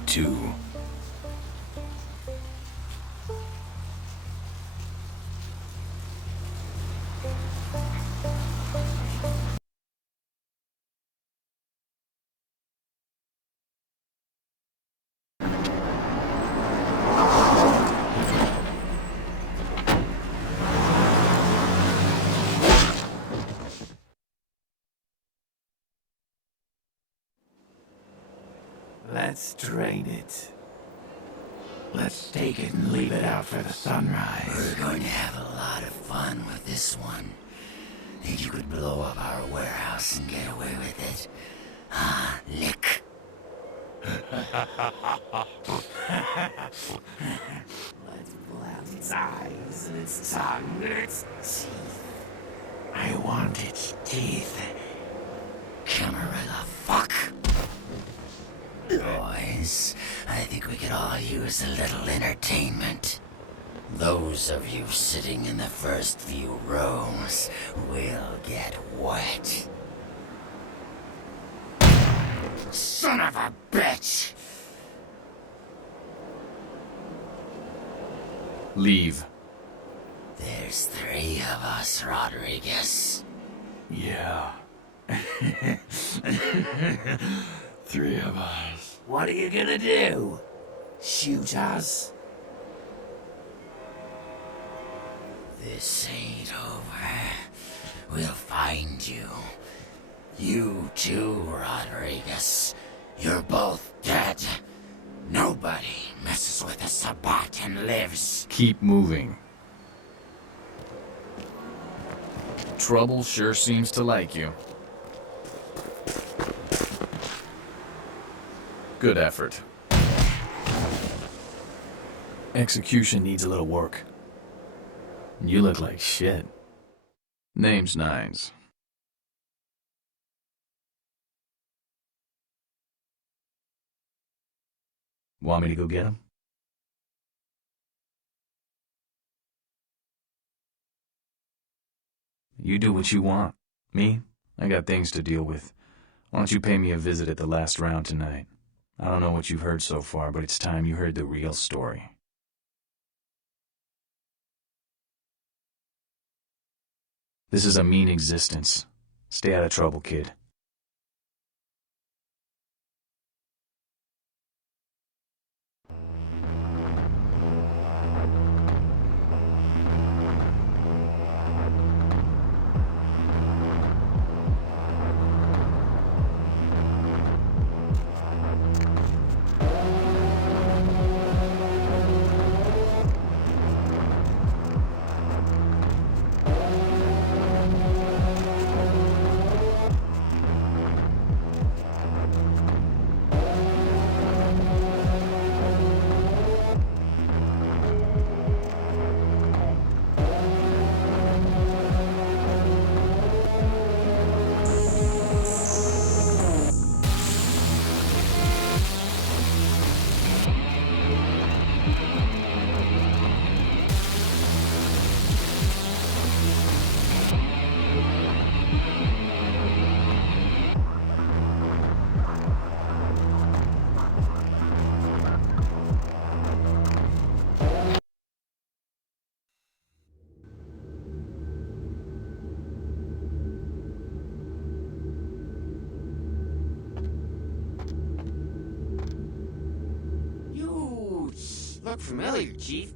there too. Let's drain it. Let's take it and leave it out for the sunrise. We're going to have a lot of fun with this one. Think you could blow up our warehouse and get away with it? Ah, lick. Let's pull out its eyes and its tongue and its teeth. I want its teeth. Camarilla fuck. Boys, I think we could all use a little entertainment. Those of you sitting in the first few rows will get wet. Son of a bitch! Leave. There's 3 of us, Rodriguez. Yeah. 3 of us. What are you gonna do? Shoot us? This ain't over. We'll find you. You too, Rodriguez. You're both dead. Nobody messes with a Sabbat and lives. Keep moving. Trouble sure seems to like you. Good effort. Execution needs a little work. You look like shit. Name's Nines. Want me to go get him? You do what you want. Me? I got things to deal with. Why don't you pay me a visit at the last round tonight? I don't know what you've heard so far, but it's time you heard the real story. This is a mean existence. Stay out of trouble, kid. Look familiar, Chief.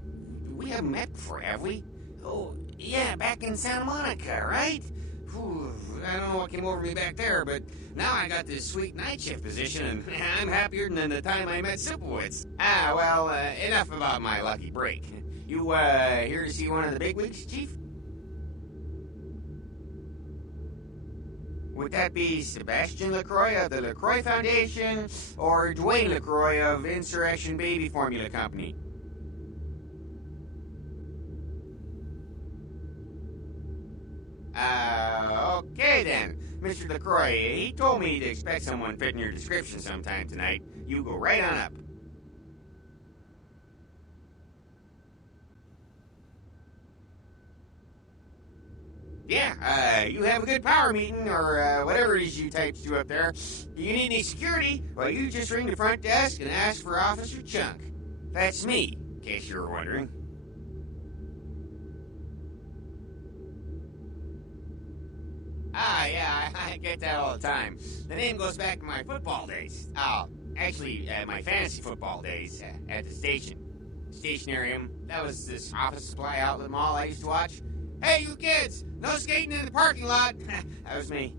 We haven't met before, have we? Oh, yeah, back in Santa Monica, right? Whew, I don't know what came over me back there, but now I got this sweet night shift position, and I'm happier than the time I met Sipowicz. Well, enough about my lucky break. You, here to see one of the bigwigs, Chief? Would that be Sebastian LaCroix of the LaCroix Foundation, or Dwayne LaCroix of Insurrection Baby Formula Company? Okay then. Mr. LaCroix, he told me to expect someone fitting your description sometime tonight. You go right on up. Yeah, you have a good power meeting, or whatever it is you types do up there. You need any security? Well, you just ring the front desk and ask for Officer Chunk. That's me, in case you were wondering. Ah, yeah, I get that all the time. The name goes back to my football days. Oh, actually, my fantasy football days at the station. Stationarium. That was this office supply outlet mall I used to watch. Hey, you kids! No skating in the parking lot! That was me.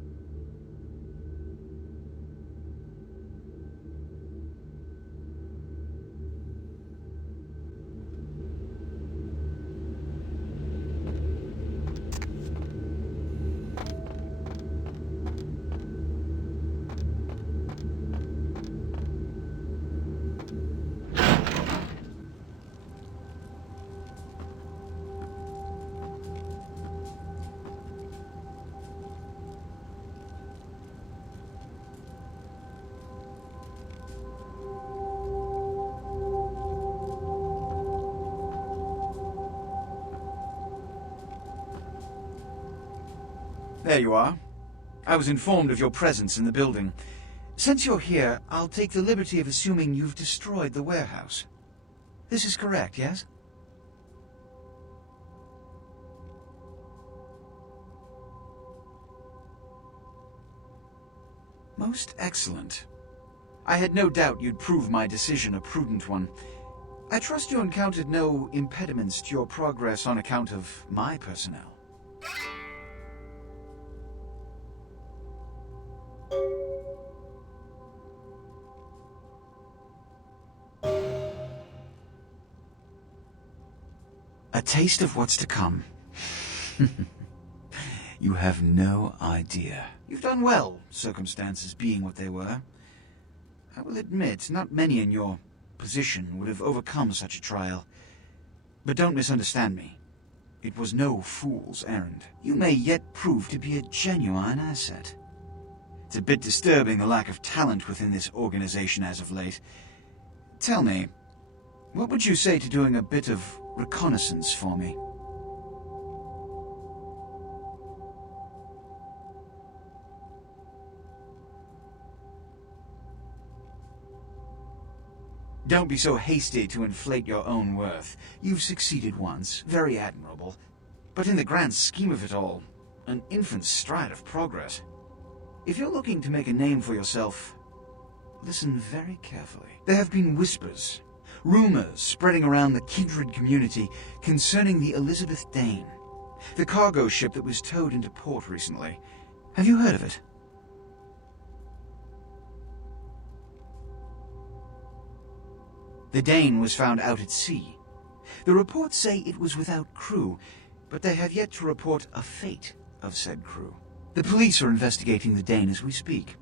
There you are. I was informed of your presence in the building. Since you're here, I'll take the liberty of assuming you've destroyed the warehouse. This is correct, yes? Most excellent. I had no doubt you'd prove my decision a prudent one. I trust you encountered no impediments to your progress on account of my personnel. A taste of what's to come. You have no idea. You've done well, circumstances being what they were. I will admit, not many in your position would have overcome such a trial. But don't misunderstand me. It was no fool's errand. You may yet prove to be a genuine asset. It's a bit disturbing the lack of talent within this organization as of late. Tell me, what would you say to doing a bit of reconnaissance for me? Don't be so hasty to inflate your own worth. You've succeeded once, very admirable. But in the grand scheme of it all, an infant stride of progress. If you're looking to make a name for yourself, listen very carefully. There have been whispers, rumors spreading around the kindred community concerning the Elizabeth Dane, the cargo ship that was towed into port recently. Have you heard of it? The Dane was found out at sea. The reports say it was without crew, but they have yet to report a fate of said crew. The police are investigating the Dane as we speak.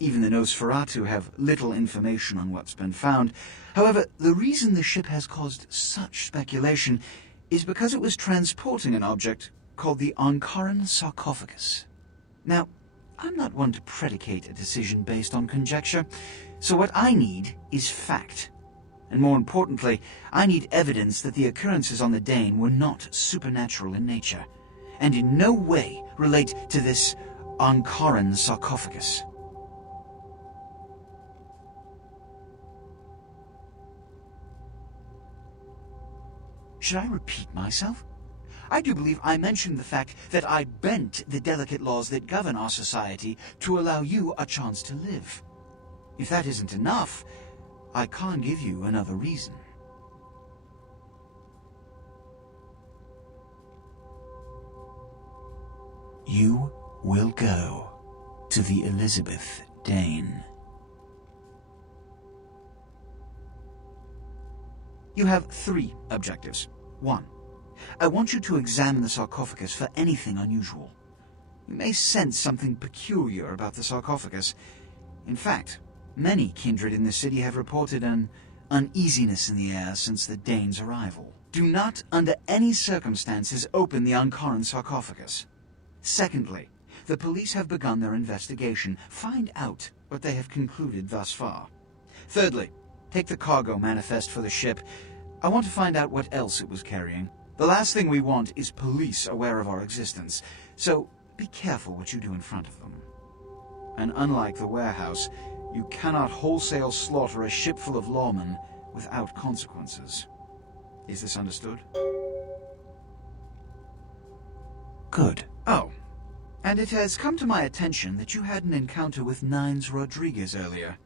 Even the Nosferatu have little information on what's been found. However, the reason the ship has caused such speculation is because it was transporting an object called the Anarchs sarcophagus. Now, I'm not one to predicate a decision based on conjecture, so what I need is fact. And more importantly, I need evidence that the occurrences on the Dane were not supernatural in nature, and in no way relate to this Anarchs sarcophagus. Should I repeat myself? I do believe I mentioned the fact that I bent the delicate laws that govern our society to allow you a chance to live. If that isn't enough, I can't give you another reason. You will go to the Elizabeth Dane. You have 3 objectives. 1. I want you to examine the sarcophagus for anything unusual. You may sense something peculiar about the sarcophagus. In fact, many kindred in the city have reported an uneasiness in the air since the Dane's arrival. Do not, under any circumstances, open the Anarchs sarcophagus. Secondly, the police have begun their investigation. Find out what they have concluded thus far. Thirdly, take the cargo manifest for the ship. I want to find out what else it was carrying. The last thing we want is police aware of our existence. So be careful what you do in front of them. And unlike the warehouse, you cannot wholesale slaughter a ship full of lawmen without consequences. Is this understood? Good. Oh, and it has come to my attention that you had an encounter with Nines Rodriguez earlier.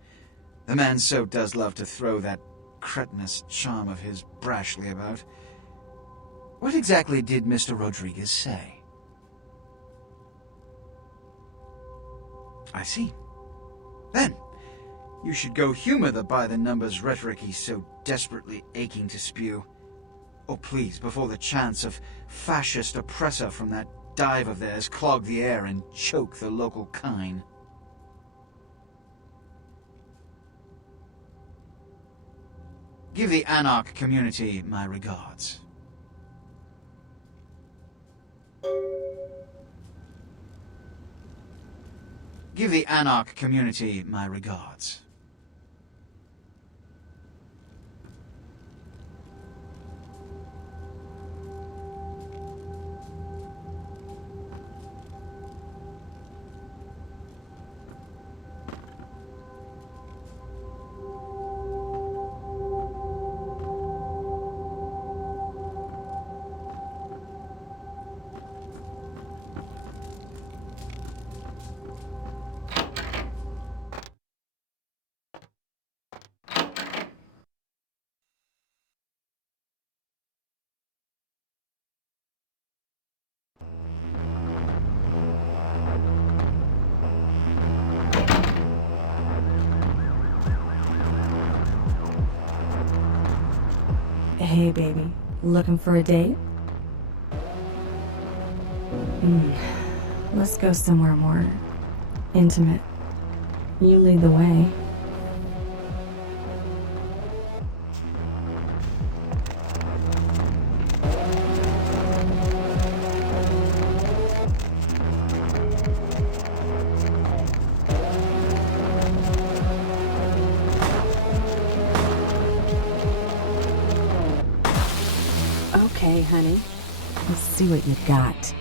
The man so does love to throw that cretinous charm of his brashly about. What exactly did Mr. Rodriguez say? I see. Then, you should go humor the by-the-numbers rhetoric he's so desperately aching to spew. Oh, please, before the chance of fascist oppressor from that dive of theirs clog the air and choke the local kine. Give the Anarch community my regards. Give the Anarch community my regards. Hey, baby. Looking for a date? Let's go somewhere more intimate. You lead the way. Okay, honey. Let's see what you got.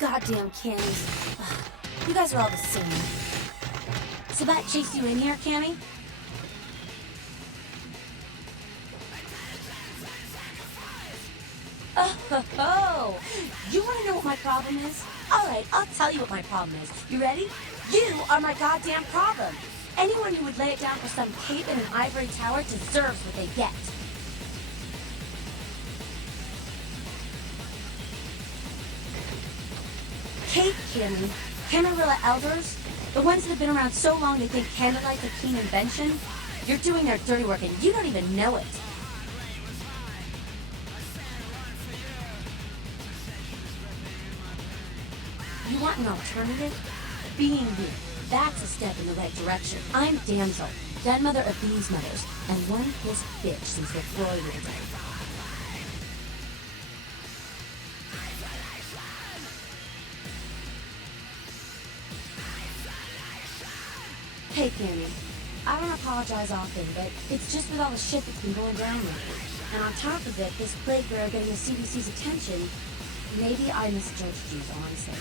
Goddamn Cammies. You guys are all the same. Sabat chased you in here, Cammy? Oh, you want to know what my problem is? Alright, I'll tell you what my problem is. You ready? You are my goddamn problem. Anyone who would lay it down for some cape in an ivory tower deserves what they get. Cape, Cammy. Camarilla elders? The ones that have been around so long they think candlelight's a keen invention? You're doing their dirty work and you don't even know it. You want an alternative? Being you. That's a step in the right direction. I'm Damsel, grandmother of these mothers, and one pissed bitch since LaCroix will die. Hey, Cammy. I don't apologize often, but it's just with all the shit that's been going down lately. And on top of it, this plague bearer getting the CDC's attention, maybe I misjudged you, all I'm saying.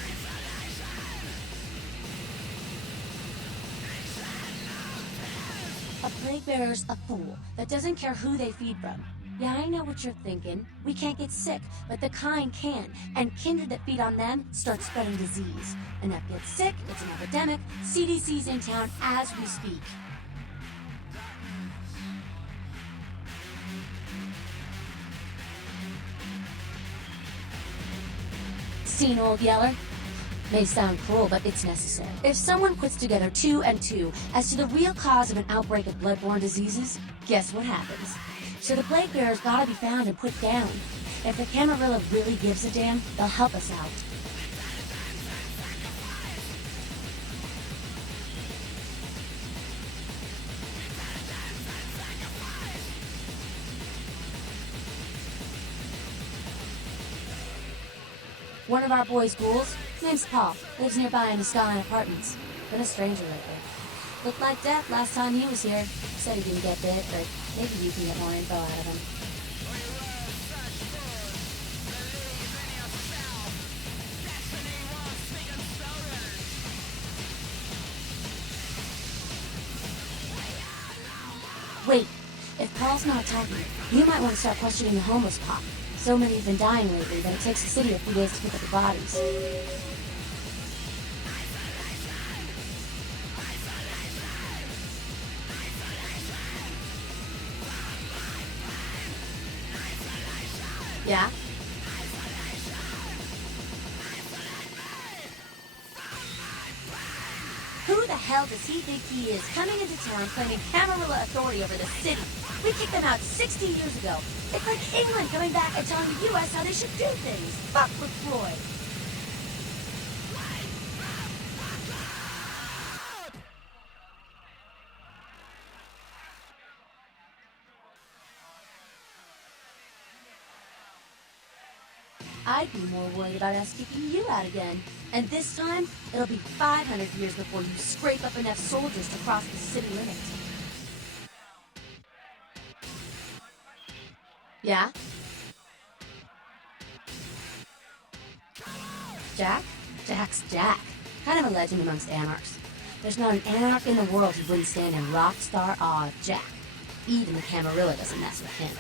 A plague bearer's a fool that doesn't care who they feed from. Yeah, I know what you're thinking. We can't get sick, but the kind can. And kindred that feed on them start spreading disease. Enough gets sick, it's an epidemic. CDC's in town as we speak. Seen Old Yeller? May sound cruel, but it's necessary. If someone puts together 2 and 2 as to the real cause of an outbreak of bloodborne diseases, guess what happens? So the plague bearer's gotta be found and put down. If the Camarilla really gives a damn, they'll help us out. One of our boys' ghouls, name's Paul, lives nearby in the Skyline apartments. Been a stranger lately. Looked like death last time he was here. Said he didn't get bit, but maybe you can get more info out of him. Wait, if Paul's not talking, you might want to start questioning the homeless pop. So many have been dying lately that it takes the city a few days to pick up the bodies. Yeah? Who the hell does he think he is, coming into town claiming Camarilla authority over the city? We kicked them out 60 years ago. It's like England coming back and telling the U.S. how they should do things. Fuck LaCroix. I'd be more worried about us kicking you out again. And this time, it'll be 500 years before you scrape up enough soldiers to cross the city limits. Yeah? Jack? Jack's Jack. Kind of a legend amongst Anarchs. There's not an Anarch in the world who wouldn't stand in rock star awe of Jack. Even the Camarilla doesn't mess with him.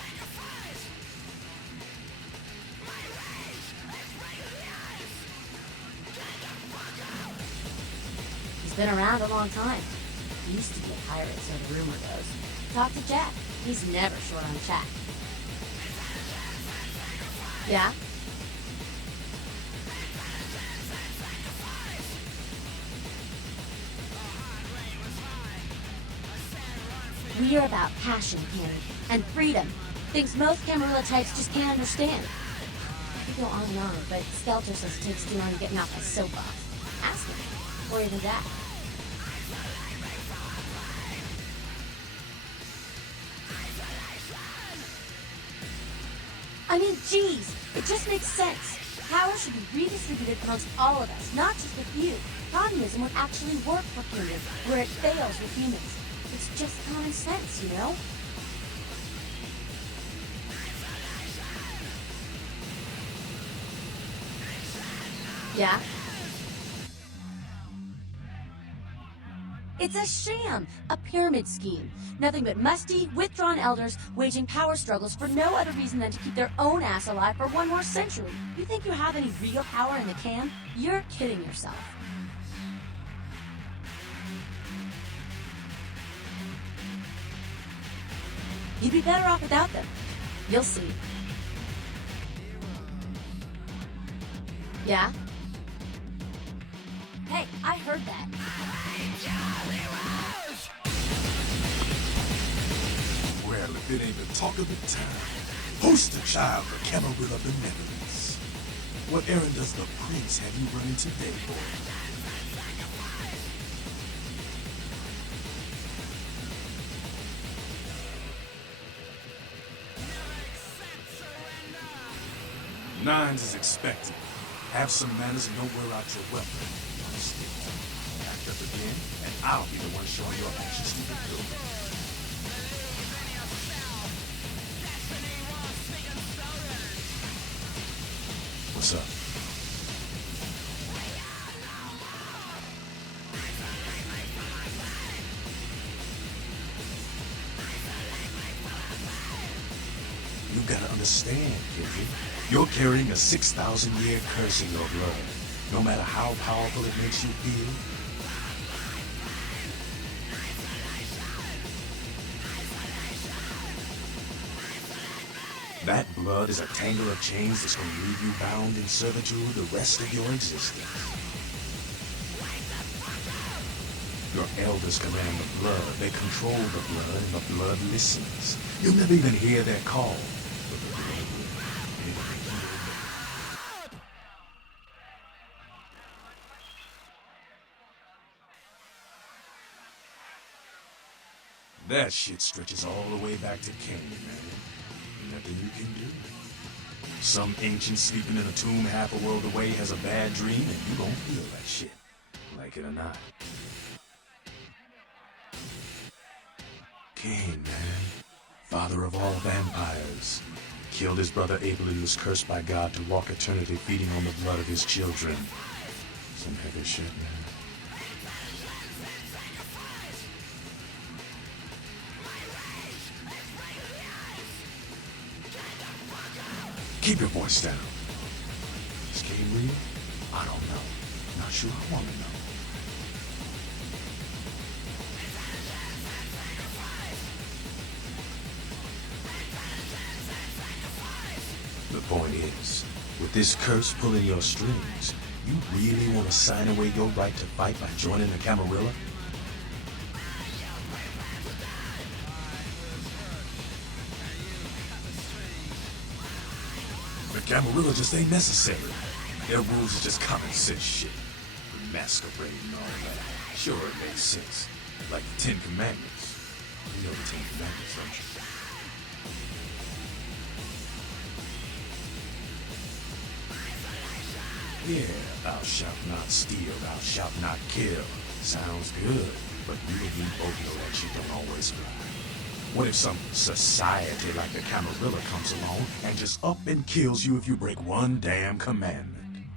He's been around a long time. He used to be a pirate, so the rumor goes. Talk to Jack. He's never short on chat. Yeah? We're about passion, Kenny, and freedom. Things most Camarilla types just can't understand. We go on and on, but Skelter says it takes too long getting off my soapbox. Ask him. Or even that. I mean, geez, it just makes sense. Power should be redistributed amongst all of us, not just with you. Communism would actually work for humans, where it fails with humans. It's just common sense, you know? Yeah? It's a sham, a pyramid scheme. Nothing but musty, withdrawn elders waging power struggles for no other reason than to keep their own ass alive for one more century. You think you have any real power in the can? You're kidding yourself. You'd be better off without them. You'll see. Yeah? Hey, I heard that. Well, if it ain't the talk of the town, poster child for Camarilla benevolence. What errand does the prince have you running today, boy? Nines is expected. Have some manners and don't wear out your weapon. Understand? Act up again, and I'll be the one showing your actions to the building. What's up? You gotta understand, kid. You're carrying a 6,000-year curse in your blood. No matter how powerful it makes you feel. That blood is a tangle of chains that's gonna leave you bound in servitude the rest of your existence. Your elders command the blood. They control the blood, and the blood listens. You'll never even hear their call. But the blood will. That shit stretches all the way back to Cain, man. Nothing you can do. Some ancient sleeping in a tomb half a world away has a bad dream, and you gon' feel that shit. Like it or not. Cain, man. Father of all vampires. Killed his brother Abel and was cursed by God to walk eternity feeding on the blood of his children. Some heavy shit, man. Keep your voice down. Is Cain real? I don't know. Not sure I want to know. The point is, with this curse pulling your strings, you really want to sign away your right to fight by joining the Camarilla? The Camarilla just ain't necessary. Their rules are just common sense shit. The Masquerade and all that. Sure, it makes sense. Like the Ten Commandments. You know the Ten Commandments, don't you? Yeah, thou shalt not steal, thou shalt not kill. Sounds good, but you and me both know that shit don't always fly. What if some society like the Camarilla comes along and just up and kills you if you break one damn commandment?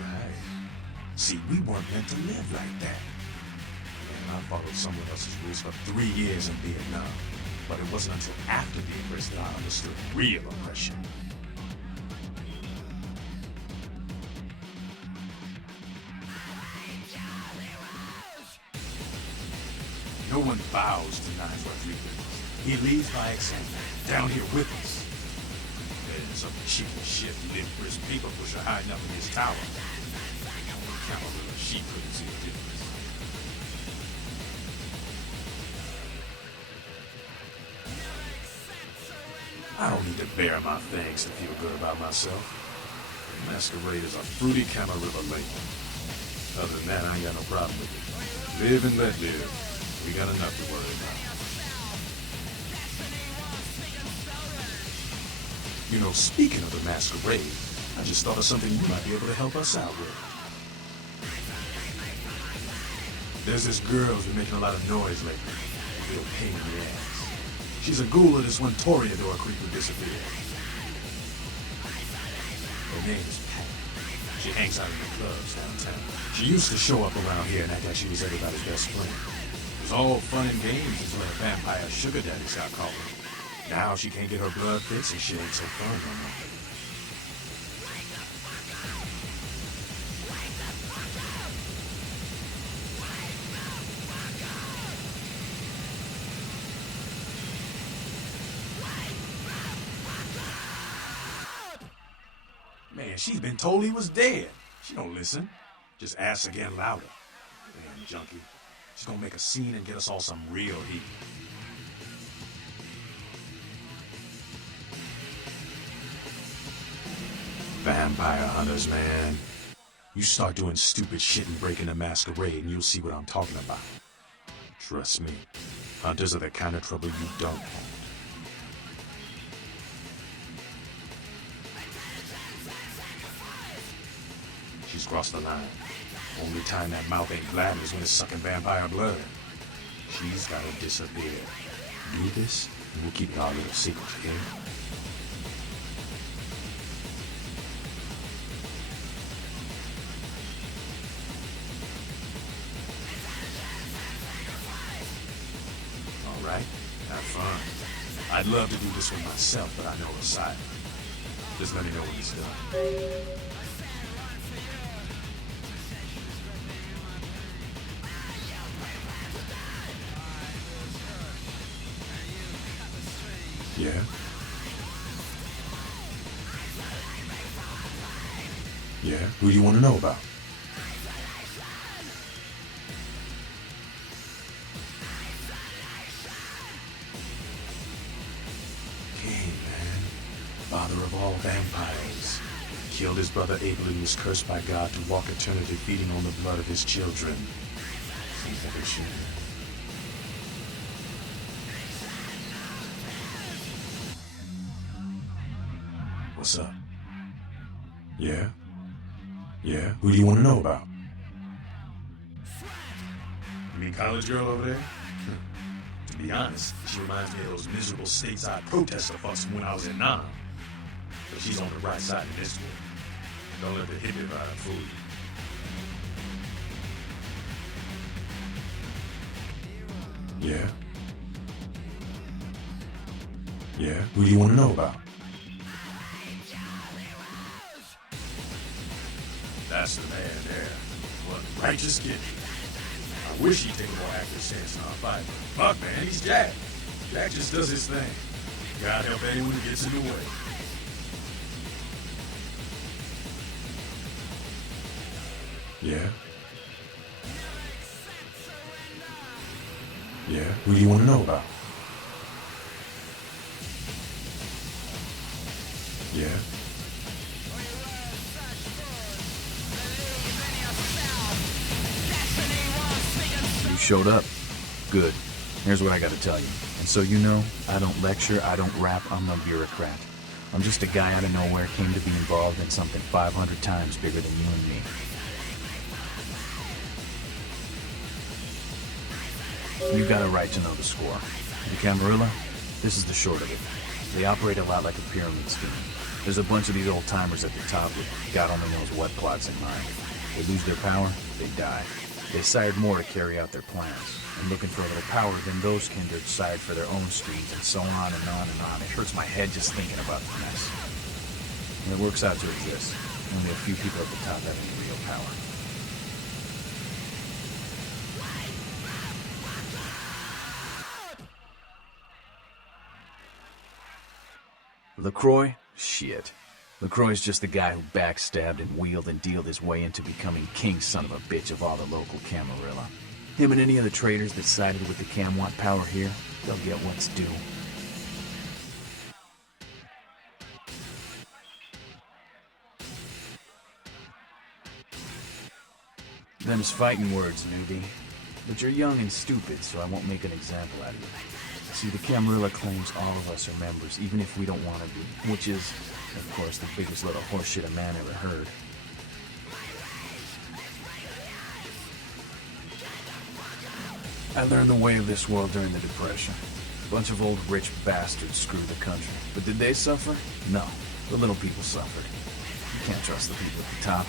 Right. See, we weren't meant to live like that. And I followed someone else's rules for 3 years in Vietnam. But it wasn't until after the embrace that I understood real oppression. No one bows to Nines Rodriguez. He leads by example, down here with us. There's some cheap as shit limp-wrist paper pusher hiding up in his tower. Camarilla, she couldn't see the difference. I don't need to bare my fangs to feel good about myself. Masquerade is a fruity Camarilla label. Other than that, I ain't got no problem with it. Live and let live. We got enough to worry about. You know, speaking of the Masquerade, I just thought of something you might be able to help us out with. There's this girl who's been making a lot of noise lately. A real pain in the ass. She's a ghoul of this one Toreador creep who disappeared. Her name is Pat. She hangs out in the clubs downtown. She used to show up around here and act like she was everybody's best friend. It was all fun and games until her vampire sugar daddy got calling. Now she can't get her blood fixed and she ain't so fun no more. Man, she's been told he was dead. She don't listen. Just asks again louder. junkie. She's gonna make a scene and get us all some real heat. Vampire hunters, man. You start doing stupid shit and breaking the Masquerade and you'll see what I'm talking about. Trust me, hunters are the kind of trouble you don't want. She's crossed the line. Only time that mouth ain't blabbing is when it's sucking vampire blood. She's gotta disappear. Do this, and we'll keep it our little secret, okay? Alright, have fun. I'd love to do this one myself, but I know the side. Just let me know when it's done. Yeah? Yeah? Who do you want to know about? King, man. Father of all vampires. Killed his brother Abel and was cursed by God to walk eternity feeding on the blood of his children. Seems like it should. What's up? Yeah? Yeah? Who do you want to know about? You mean college girl over there? To be honest, she reminds me of those miserable stateside protester fucks from when I was in Nam. But she's on the right side of this one. Don't let the hippie ride fool you. Yeah? Yeah? Who do you want to know about? That's the man there. What a righteous kid. I wish he'd take a more active stance in our fight. Fuck, man, he's Jack. Jack just does his thing. God help anyone who gets in the way. Yeah? Yeah? Who do you want to know about? Yeah? Showed up. Good. Here's what I gotta tell you. And so you know, I don't lecture, I don't rap, I'm no bureaucrat. I'm just a guy out of nowhere came to be involved in something 500 times bigger than you and me. You got a right to know the score. The Camarilla, this is the short of it. They operate a lot like a pyramid scheme. There's a bunch of these old timers at the top with God only knows what plots in mind. They lose their power, they die. They sired more to carry out their plans, and looking for a little power, then those kindred sired for their own streams, and so on and on and on. It hurts my head just thinking about the mess. And it works out to exist. Only a few people at the top have any real power. LaCroix? Shit. LaCroix's just the guy who backstabbed and wheeled and dealed his way into becoming king son of a bitch of all the local Camarilla. Him and any of the traitors that sided with the Cam want power here, they'll get what's due. Them's fighting words, newbie. But you're young and stupid, so I won't make an example out of you. See, the Camarilla claims all of us are members, even if we don't want to be, which is, of course, the biggest little horseshit a man ever heard. I learned the way of this world during the Depression. A bunch of old rich bastards screwed the country. But did they suffer? No. The little people suffered. You can't trust the people at the top.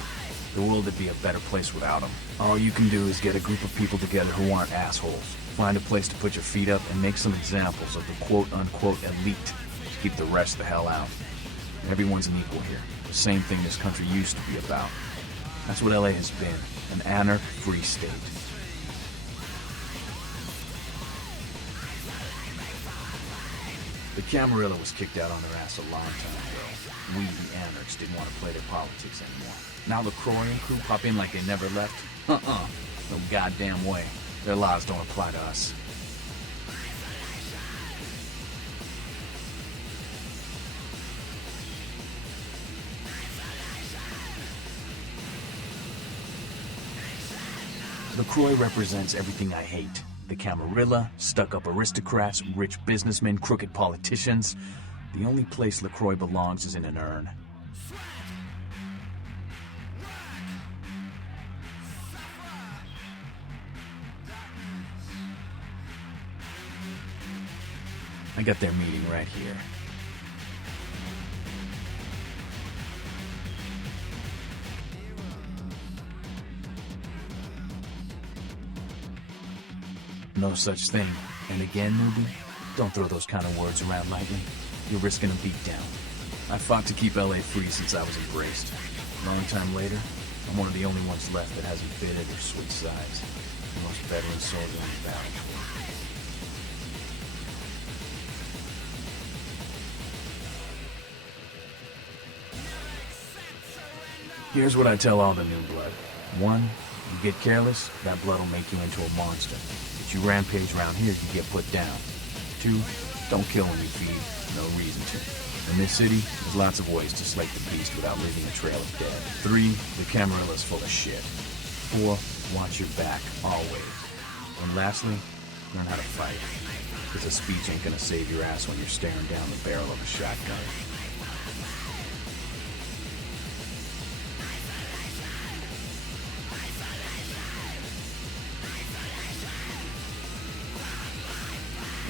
The world would be a better place without them. All you can do is get a group of people together who aren't assholes. Find a place to put your feet up and make some examples of the quote-unquote elite. Keep the rest the hell out. Everyone's an equal here. The same thing this country used to be about. That's what LA has been. An anarch-free state. The Camarilla was kicked out on their ass a long time ago. We, the Anarchs, didn't want to play their politics anymore. Now LaCroix and crew pop in like they never left? No goddamn way. Their laws don't apply to us. LaCroix represents everything I hate. The Camarilla, stuck-up aristocrats, rich businessmen, crooked politicians. The only place LaCroix belongs is in an urn. I got their meeting right here. No such thing. And again, newbie, don't throw those kind of words around lightly. You're risking a beatdown. I fought to keep LA free since I was embraced. A long time later, I'm one of the only ones left that hasn't bidded or switched sides. The most veteran soldier on the battlefield. Here's what I tell all the new blood. 1, you get careless, that blood will make you into a monster. If you rampage around here, you get put down. 2, don't kill when you feed. No reason to. In this city, there's lots of ways to slake the beast without leaving a trail of dead. 3, the Camarilla's full of shit. 4, watch your back, always. And lastly, learn how to fight. Because a speech ain't gonna save your ass when you're staring down the barrel of a shotgun.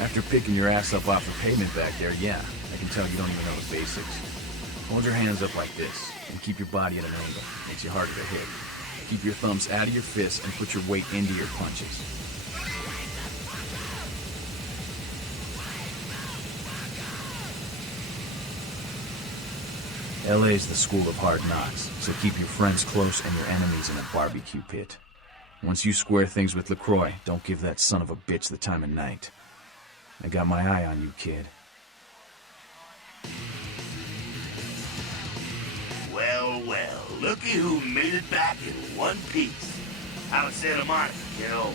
After picking your ass up off the pavement back there, yeah, I can tell you don't even know the basics. Hold your hands up like this, and keep your body at an angle. Makes you harder to hit. Keep your thumbs out of your fists and put your weight into your punches. LA's the school of hard knocks, so keep your friends close and your enemies in a barbecue pit. Once you square things with LaCroix, don't give that son of a bitch the time of night. I got my eye on you, kid. Well, well, looky who made it back in one piece. How's Santa Monica, kiddo?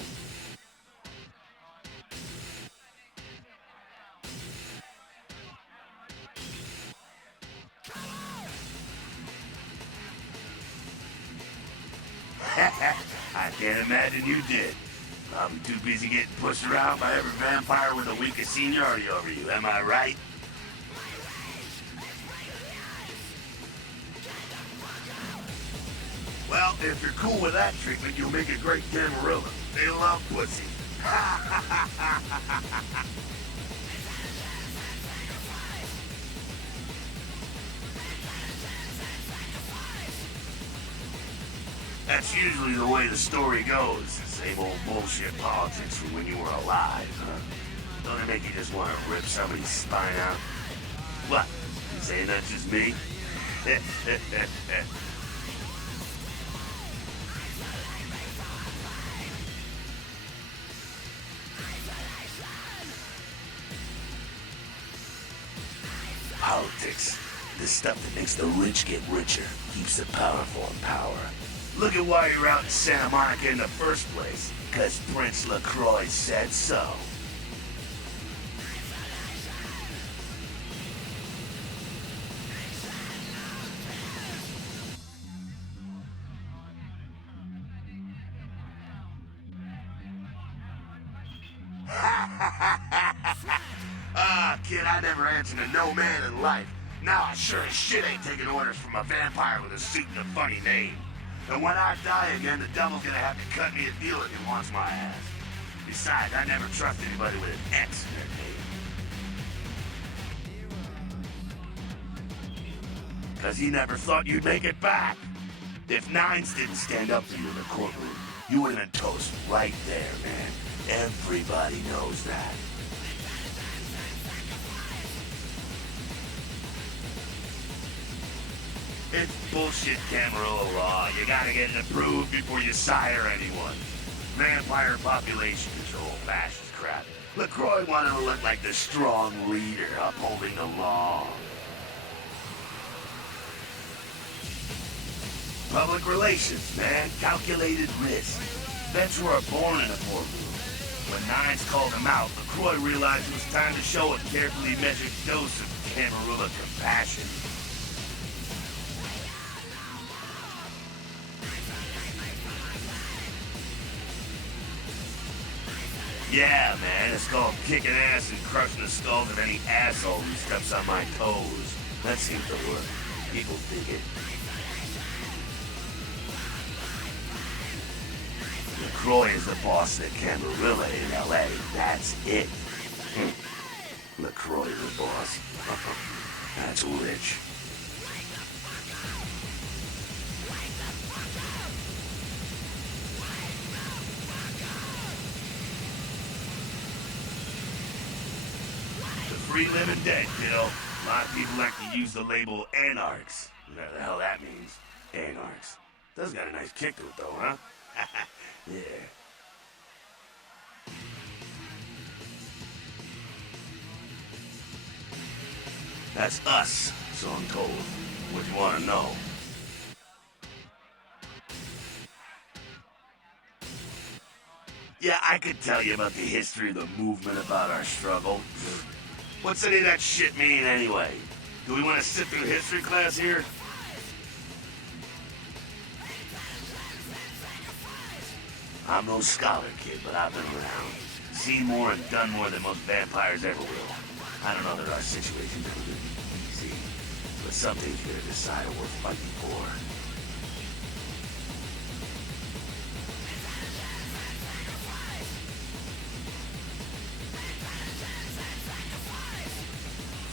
I can't imagine you did. I'm too busy getting pushed around by every vampire with a week of seniority over you, am I right? Well, if you're cool with that treatment, you'll make a great Camarilla. They love pussy. That's usually the way the story goes. Same old bullshit politics from when you were alive, huh? Don't it make you just want to rip somebody's spine out? What? You saying that's just me? Politics. The stuff that makes the rich get richer, keeps the powerful in power. Look at why you're out in Santa Monica in the first place. 'Cause Prince LaCroix said so. Kid, I never answered to no man in life. Now I sure as shit ain't taking orders from a vampire with a suit and a funny name. And when I die again, the devil's gonna have to cut me a deal if he wants my ass. Besides, I never trust anybody with an X in their name. 'Cause he never thought you'd make it back. If Nines didn't stand up for you in the courtroom, you would've been toast right there, man. Everybody knows that. It's bullshit Camarilla law. You gotta get it approved before you sire anyone. Vampire population control, fascist crap. LaCroix wanted to look like the strong leader upholding the law. Public relations, man. Calculated risk. Vets were born in a courtroom. When Nines called him out, LaCroix realized it was time to show a carefully measured dose of Camarilla compassion. Yeah, man, it's called kicking ass and crushing the skulls of any asshole who steps on my toes. That seems to work. People dig it. LaCroix is the boss of Camarilla in L.A. That's it. LaCroix the boss. That's rich. Free living dead, kiddo. A lot of people like to use the label Anarchs. Whatever the hell that means. Anarchs. Does got a nice kick to it, though, huh? Yeah. That's us, so I'm told. What you want to know? Yeah, I could tell you about the history of the movement, about our struggle. What's any of that shit mean, anyway? Do we want to sit through history class here? I'm no scholar, kid, but I've been around. Seen more and done more than most vampires ever will. I don't know that our situation's ever gonna be easy, but some things you gotta decide are worth fighting for.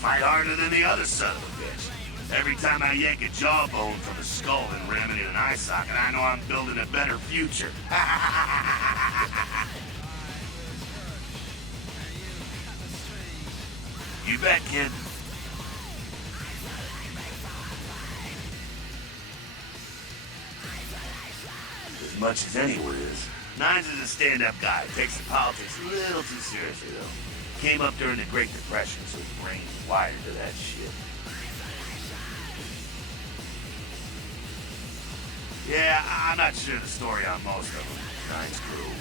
Fight harder than the other son of a bitch. Every time I yank a jawbone from a skull and ram it in an eye socket, I know I'm building a better future. You bet, kid. As much as anyone is. Nines is a stand-up guy. Takes the politics a little too seriously, though. Came up during the Great Depression, so his brain's wired to that shit. Yeah, I'm not sure the story on most of them. Nines crew.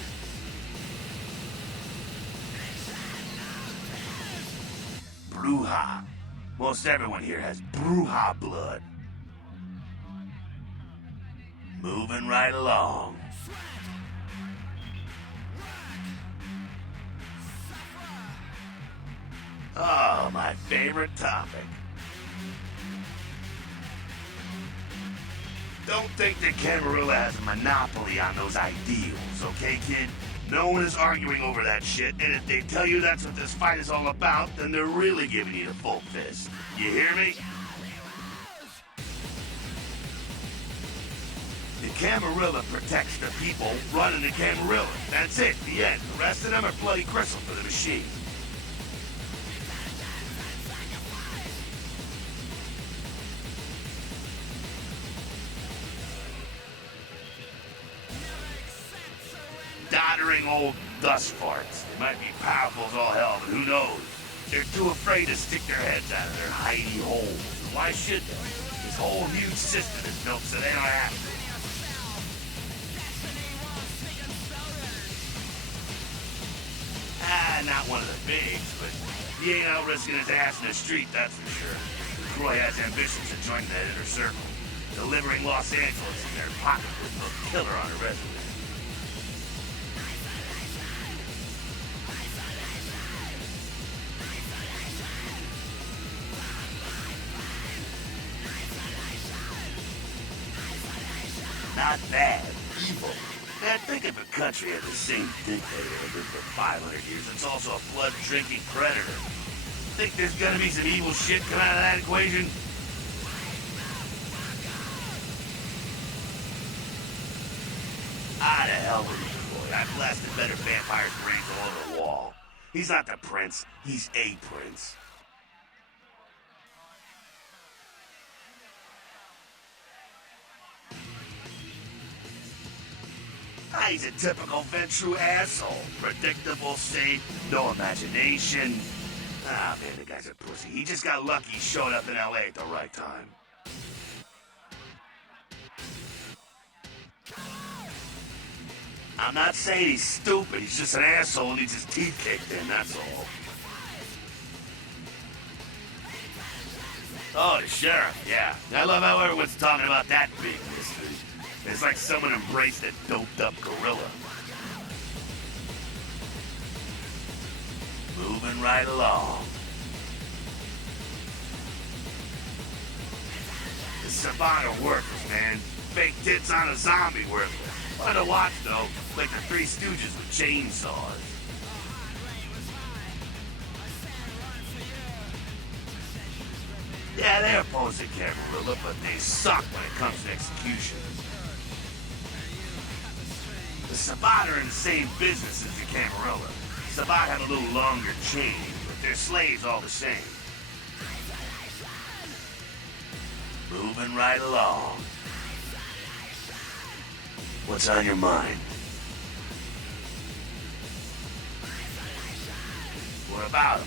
Bruja. Most everyone here has Bruja blood. Moving right along. Oh, my favorite topic. Don't think that Camarilla has a monopoly on those ideals, okay, kid? No one is arguing over that shit, and if they tell you that's what this fight is all about, then they're really giving you the full fist. You hear me? The Camarilla protects the people running the Camarilla. That's it, the end. The rest of them are bloody gristle for the machine. Doddering old dust farts. They might be powerful as all hell, but who knows? They're too afraid to stick their heads out of their hidey holes. Why should they? This whole huge system is built so they don't have to. Not one of the bigs, but he ain't out risking his ass in the street, that's for sure. LaCroix has ambitions of joining that inner circle, delivering Los Angeles in their pocket with a killer on a resume. Not bad, evil. Man, think if a country had the same dictator that lived for 500 years, it's also a blood-drinking predator. Think there's gonna be some evil shit come out of that equation? Ah, the hell with LaCroix. I blasted better vampires' brains all over the wall. He's not the prince, he's a prince. He's a typical Ventru asshole. Predictable, safe, no imagination. Ah, man, the guy's a pussy. He just got lucky showing up in L.A. at the right time. I'm not saying he's stupid. He's just an asshole and needs his teeth kicked in, that's all. Oh, the sheriff, yeah. I love how everyone's talking about that big mystery. It's like someone embraced a doped-up gorilla. Moving right along. The Savant are worthless, man. Fake tits on a zombie worthless. Fun to watch, though. Like the Three Stooges with chainsaws. Yeah, they're opposed to Camarilla, but they suck when it comes to execution. The Sabat are in the same business as the Camarilla. Sabat have a little longer chain, but they're slaves all the same. Moving right along. What's on your mind? What about him?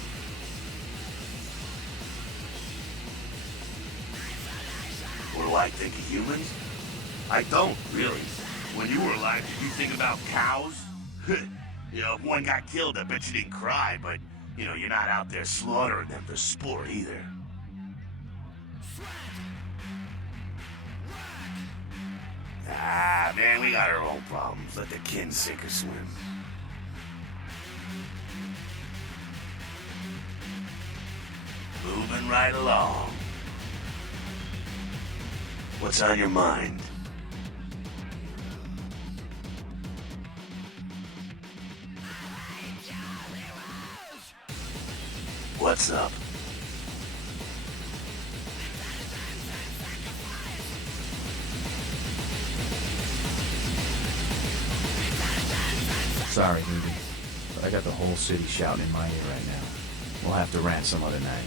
What do I think of humans? I don't, really. When you were alive, did you think about cows? You know, if one got killed, I bet you didn't cry, but, you know, you're not out there slaughtering them for sport either. Ah, man, we got our own problems. Let the kin sink or swim. Moving right along. What's on your mind? What's up? Sorry, Ruby, but I got the whole city shouting in my ear right now. We'll have to rant some other night.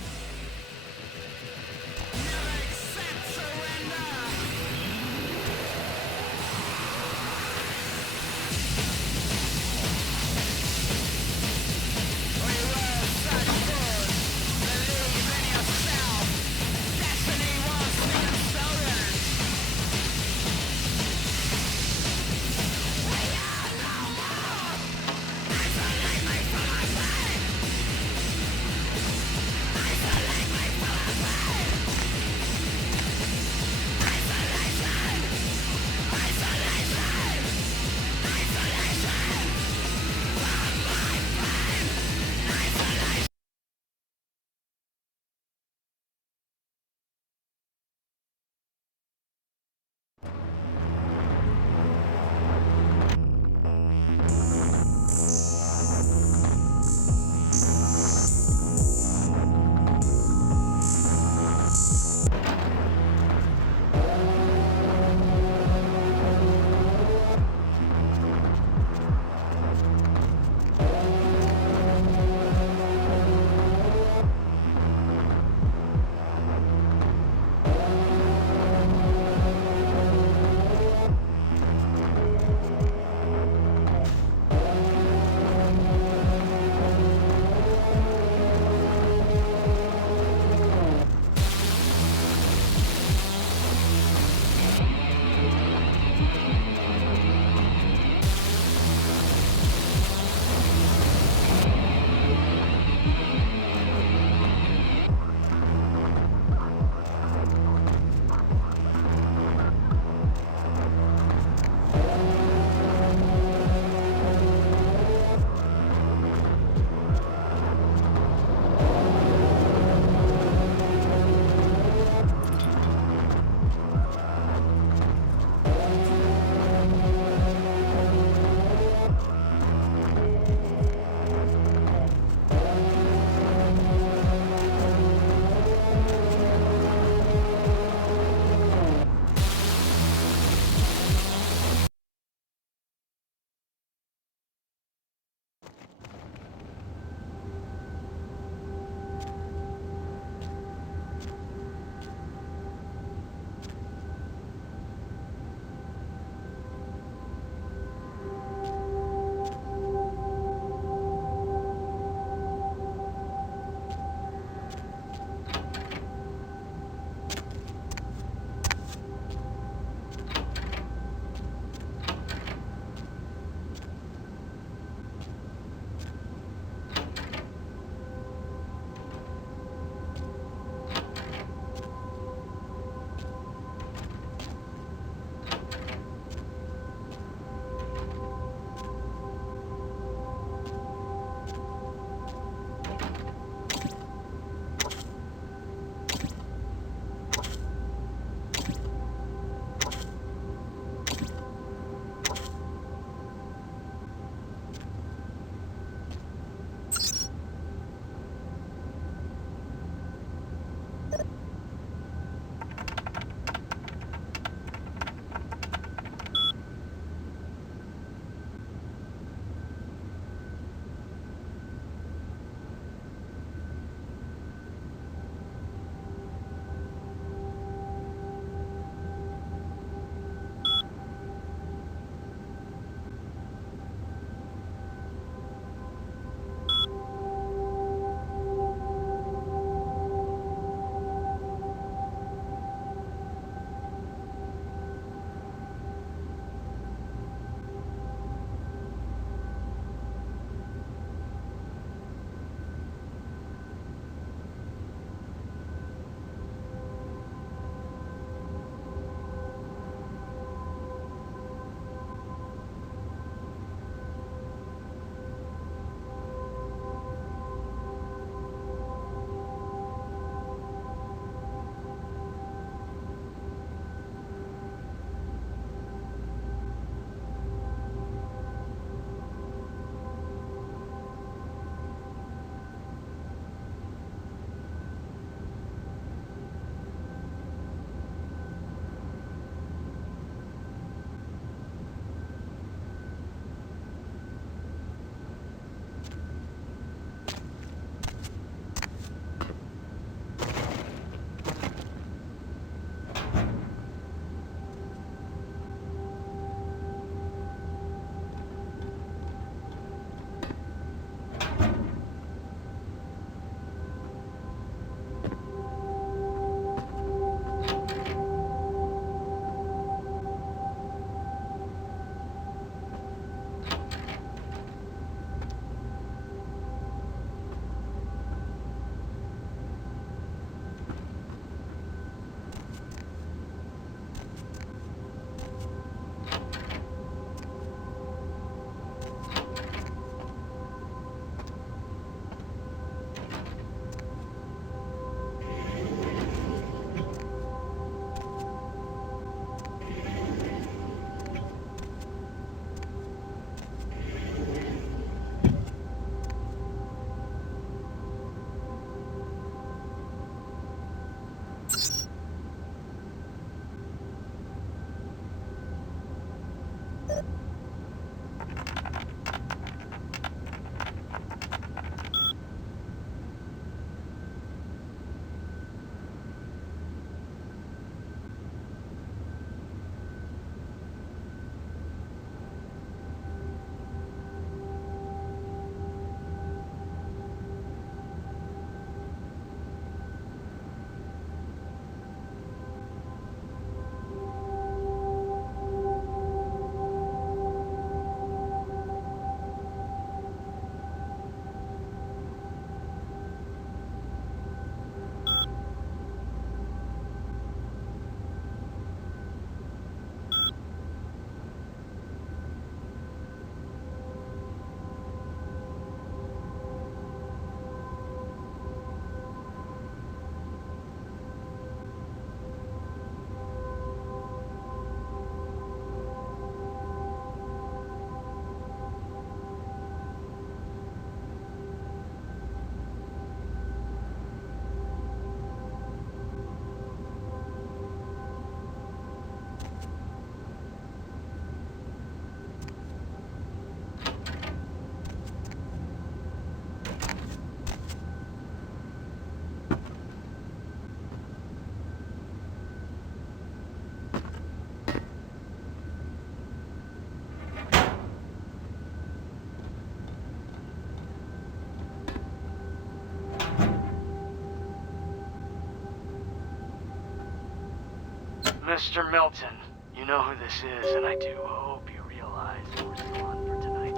Mr. Milton, you know who this is, and I do hope you realize we're still on for tonight.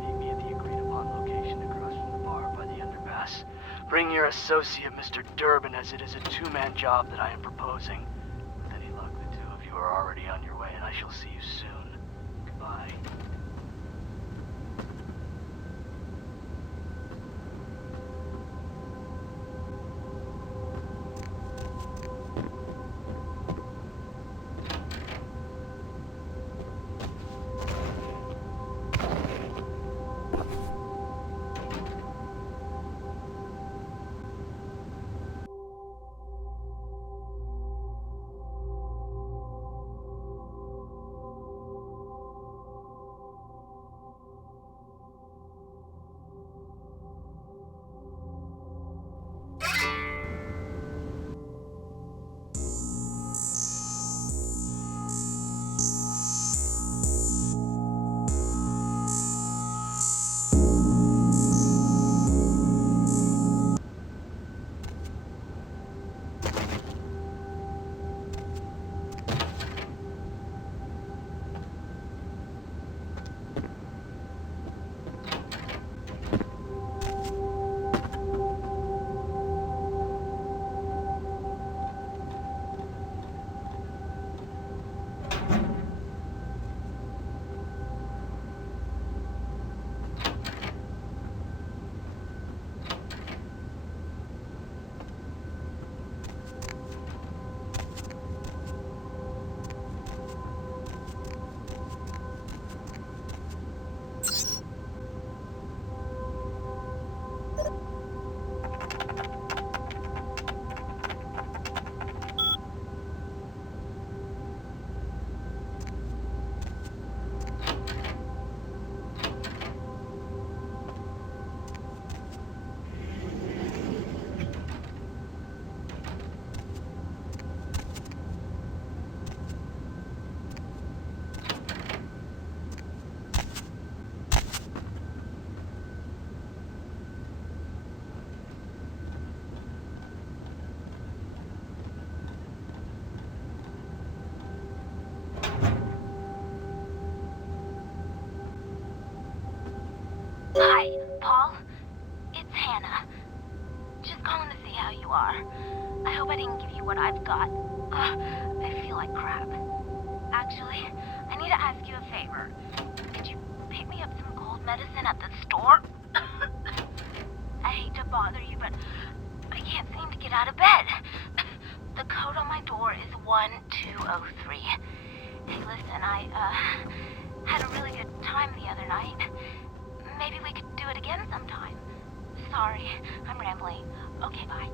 Meet me at the agreed-upon location across from the bar by the underpass. Bring your associate, Mr. Durbin, as it is a two-man job that I am proposing. With any luck, the two of you are already on your way, and I shall see you soon. Goodbye. Hi, Paul. It's Hannah. Just calling to see how you are. I hope I didn't give you what I've got. I feel like crap. Actually, I need to ask you a favor. Could you pick me up some cold medicine at the store? I hate to bother you, but I can't seem to get out of bed. The code on my door is 1203. Hey, listen, I had a really good time the other night. Maybe we could do it again sometime. Sorry, I'm rambling. Okay, bye.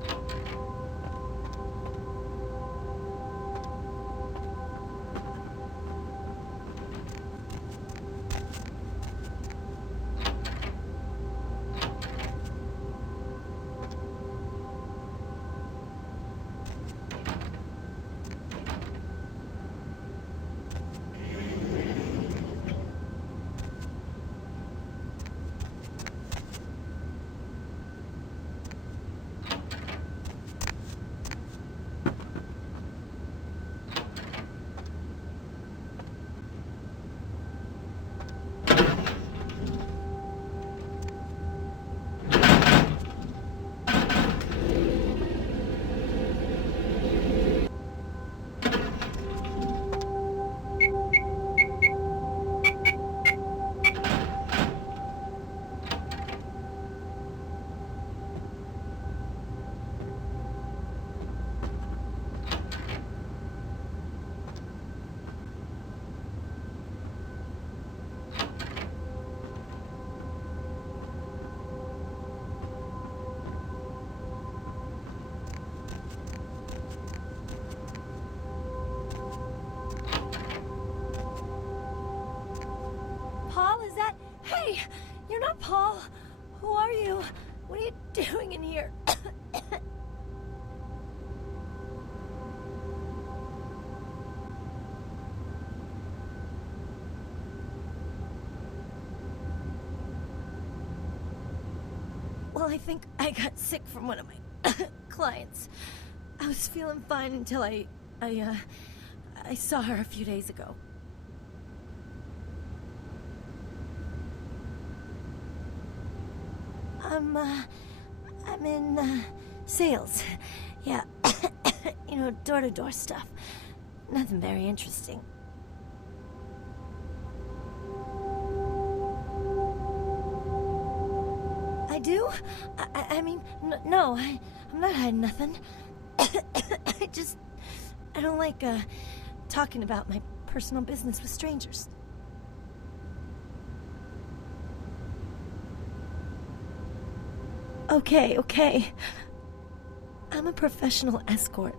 Hey, you're not Paul. Who are you? What are you doing in here? Well, I think I got sick from one of my clients. I was feeling fine until I saw her a few days ago. I'm in, sales. Yeah, you know, door-to-door stuff. Nothing very interesting. I do? I mean, no, I'm not hiding nothing. I don't like, talking about my personal business with strangers. Okay. I'm a professional escort.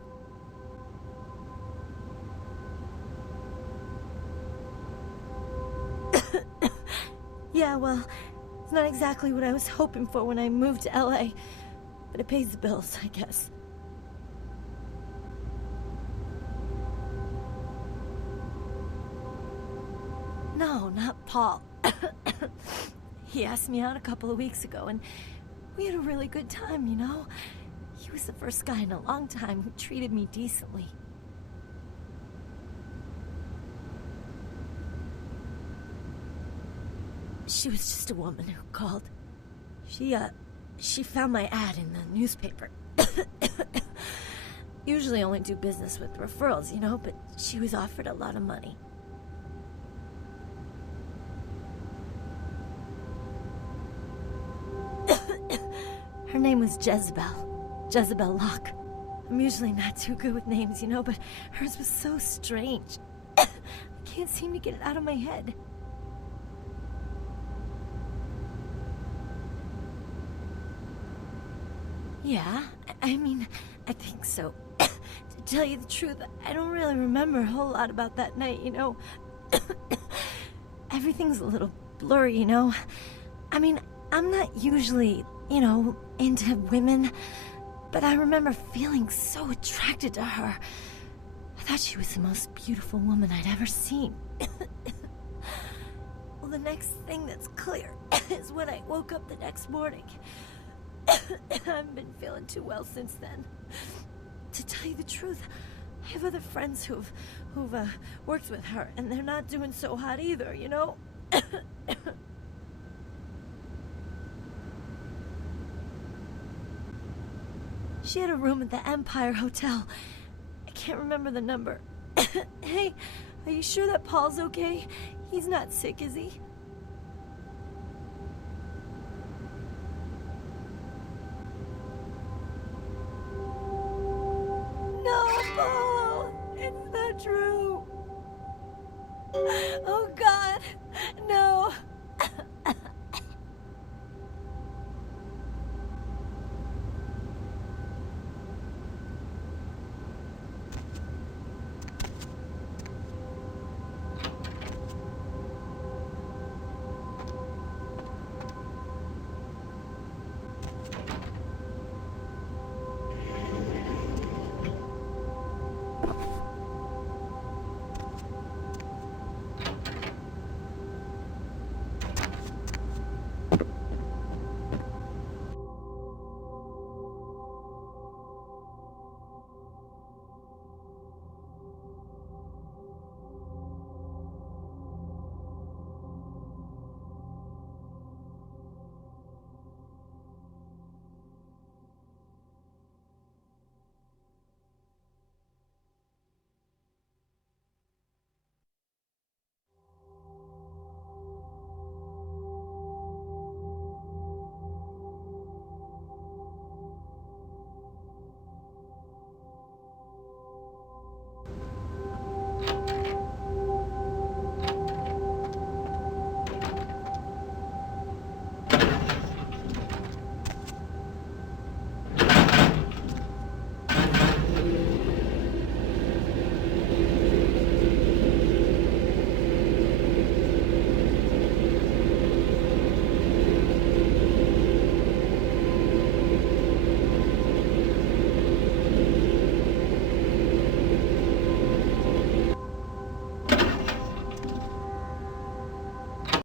Yeah, well, it's not exactly what I was hoping for when I moved to LA, but it pays the bills, I guess. No, not Paul. He asked me out a couple of weeks ago, and we had a really good time, you know? He was the first guy in a long time who treated me decently. She was just a woman who called. She found my ad in the newspaper. Usually only do business with referrals, you know, but she was offered a lot of money. Her name was Jezebel Locke. I'm usually not too good with names, you know, but hers was so strange. I can't seem to get it out of my head. Yeah, I mean, I think so. To tell you the truth, I don't really remember a whole lot about that night, you know. Everything's a little blurry, you know. I mean, I'm not usually, you know, into women, but I remember feeling so attracted to her. I thought she was the most beautiful woman I'd ever seen. Well, the next thing that's clear is when I woke up the next morning. I haven't been feeling too well since then. To tell you the truth, I have other friends who've worked with her, and they're not doing so hot either, you know? She had a room at the Empire Hotel. I can't remember the number. Hey, are you sure that Paul's okay? He's not sick, is he? No, Paul! It's not true! Oh,